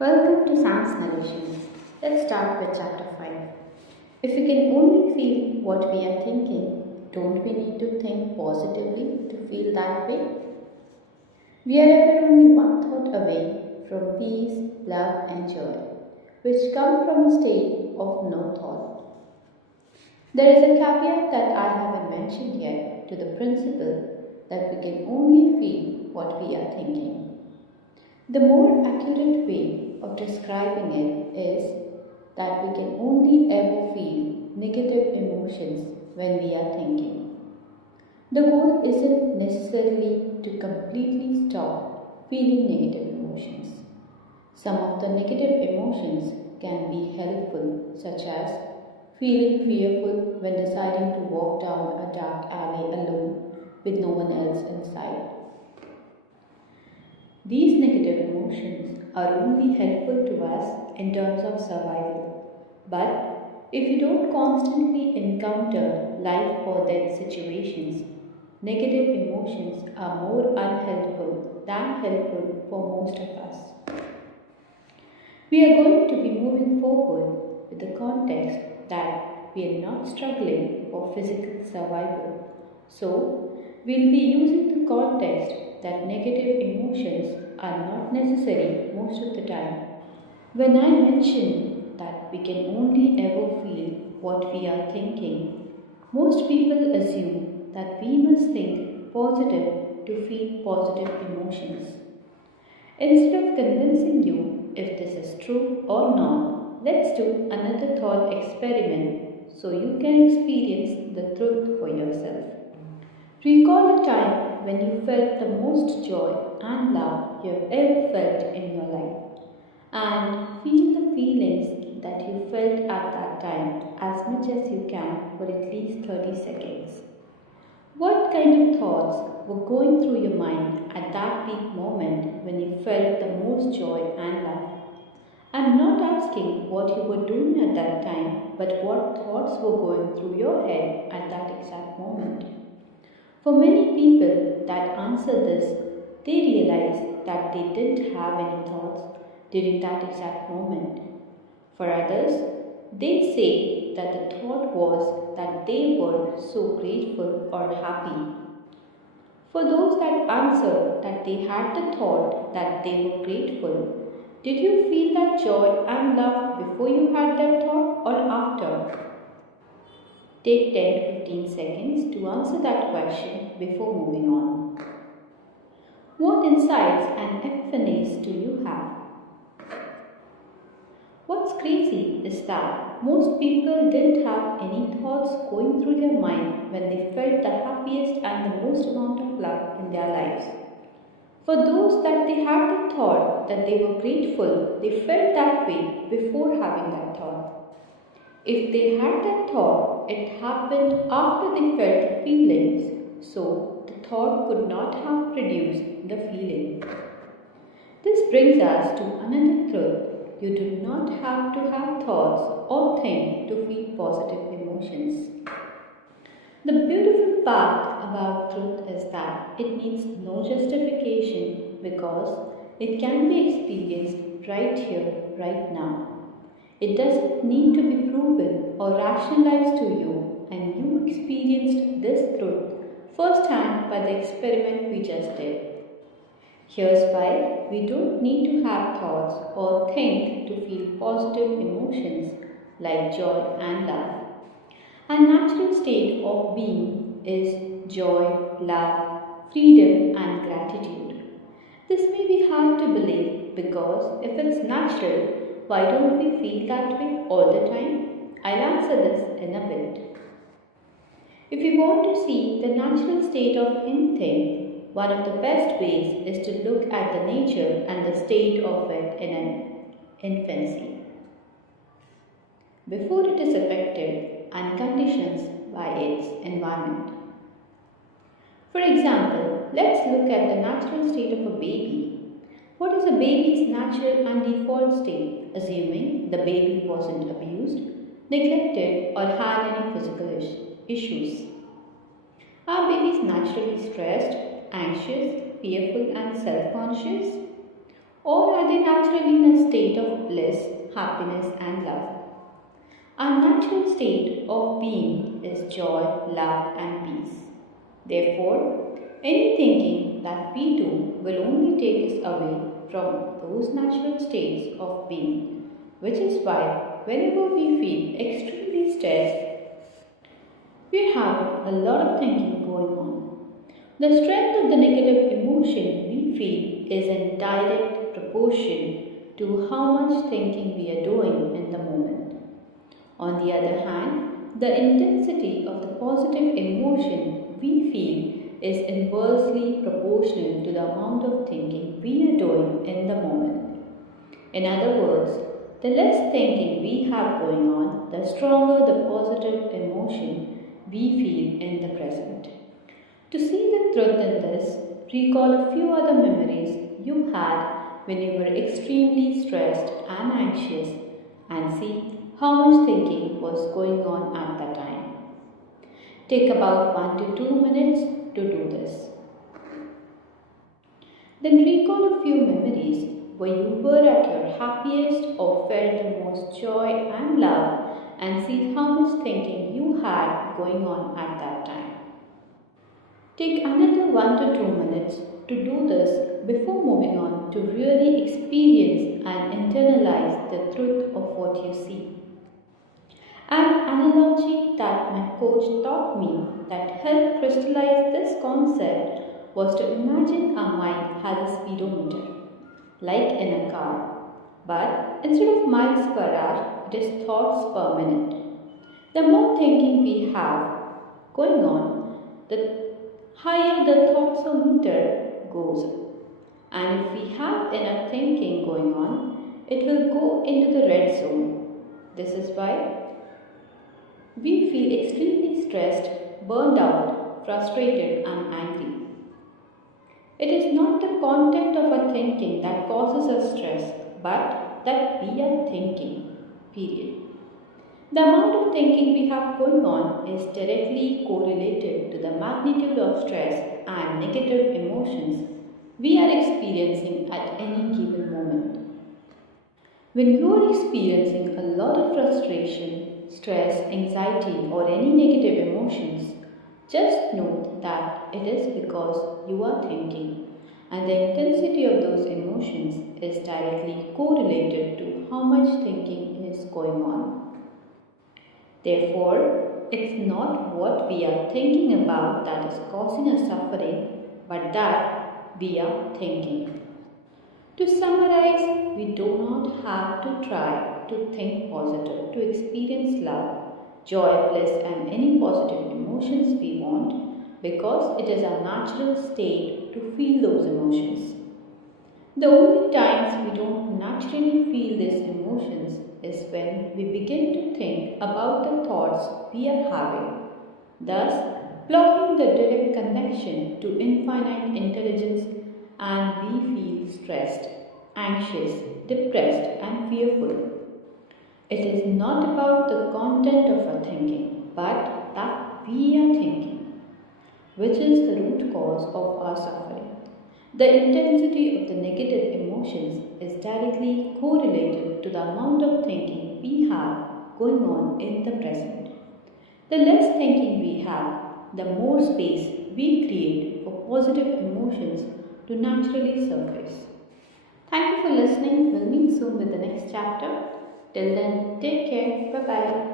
Welcome to Sam's Narration. Let's start with chapter 5. If we can only feel what we are thinking, don't we need to think positively to feel that way? We are ever only one thought away from peace, love, and joy, which come from a state of no thought. There is a caveat that I haven't mentioned yet to the principle that we can only feel what we are thinking. The more accurate way of describing it is that we can only ever feel negative emotions when we are thinking. The goal isn't necessarily to completely stop feeling negative emotions. Some of the negative emotions can be helpful, such as feeling fearful when deciding to walk down a dark alley alone with no one else inside. These negative emotions are only helpful to us in terms of survival. But if you don't constantly encounter life or death situations, negative emotions are more unhelpful than helpful for most of us. We are going to be moving forward with the context that we are not struggling for physical survival. So, we'll be using the context that negative emotions are not necessary most of the time. When I mention that we can only ever feel what we are thinking, most people assume that we must think positive to feel positive emotions. Instead of convincing you if this is true or not, let's do another thought experiment so you can experience the truth for yourself. Recall a time when you felt the most joy and love you have ever felt in your life, and feel the feelings that you felt at that time as much as you can for at least 30 seconds. What kind of thoughts were going through your mind at that peak moment when you felt the most joy and love? I'm not asking what you were doing at that time, but what thoughts were going through your head at that exact moment. For many people that answer this, they realize that they didn't have any thoughts during that exact moment. For others, they say that the thought was that they were so grateful or happy. For those that answer that they had the thought that they were grateful, did you feel that joy and love before you had that thought or after? Take 10 to 15 seconds to answer that question before moving on. What insights and epiphanies do you have? What's crazy is that most people didn't have any thoughts going through their mind when they felt the happiest and the most amount of love in their lives. For those that they had the thought that they were grateful, they felt that way before having that thought. If they had that thought, it happened after they felt the feelings, so the thought could not have produced the feeling. This brings us to another truth. You do not have to have thoughts or think to feel positive emotions. The beautiful part about truth is that it needs no justification because it can be experienced right here, right now. It doesn't need to be proven or rationalized to you, and you experienced this truth firsthand by the experiment we just did. Here's why we don't need to have thoughts or think to feel positive emotions like joy and love. Our natural state of being is joy, love, freedom, and gratitude. This may be hard to believe because if it's natural, why don't we feel that way all the time? I'll answer this in a bit. If you want to see the natural state of anything, one of the best ways is to look at the nature and the state of it in an infancy, before it is affected and conditioned by its environment. For example, let's look at the natural state of a baby. What is a baby's natural and default state, assuming the baby wasn't abused, neglected, or had any physical issues? Are babies naturally stressed, anxious, fearful, and self-conscious? Or are they naturally in a state of bliss, happiness, and love? Our natural state of being is joy, love, and peace. Therefore, any thinking that we do will only take us away from those natural states of being, which is why whenever we feel extremely stressed, we're having a lot of thinking going on. The strength of the negative emotion we feel is in direct proportion to how much thinking we are doing in the moment. On the other hand, the intensity of the positive emotion we feel is inversely proportional to the amount of thinking we are doing in the moment. In other words, the less thinking we have going on, the stronger the positive emotion we feel in the present. To see the truth in this, recall a few other memories you had when you were extremely stressed and anxious and see how much thinking was going on at that time. Take about 1 to 2 minutes to do this. Then recall a few memories where you were at your happiest or felt the most joy and love and see how much thinking you had going on at that time. Take another 1 to 2 minutes to do this before moving on to really experience and internalize the truth of what you see. An analogy that my coach taught me that helped crystallize this concept was to imagine our mind has a speedometer, like in a car, but instead of miles per hour, it is thoughts per minute. The more thinking we have going on, the higher the thoughtsometer goes. And if we have enough thinking going on, it will go into the red zone. This is why we feel extremely stressed, burned out, frustrated, and angry. It is not the content of our thinking that causes us stress, but that we are thinking. Period. The amount of thinking we have going on is directly correlated to the magnitude of stress and negative emotions we are experiencing at any given moment. When you are experiencing a lot of frustration, stress, anxiety, or any negative emotions, just note that it is because you are thinking, and the intensity of those emotions is directly correlated to how much thinking is going on. Therefore, it's not what we are thinking about that is causing us suffering, but that we are thinking. To summarize, we do not have to try to think positive to experience love, joy, bliss, and any positive emotions we want because it is our natural state to feel those emotions. The only times we don't naturally feel these emotions is when we begin to think about the thoughts we are having, thus blocking the direct connection to infinite intelligence, and we feel stressed, anxious, depressed, and fearful. It is not about the content of our thinking, but that we are thinking, which is the root cause of our suffering. The intensity of the negative emotions is directly correlated to the amount of thinking we have going on in the present. The less thinking we have, the more space we create for positive emotions to naturally surface. Thank you for listening. We'll meet soon with the next chapter. Till then, take care. Bye bye.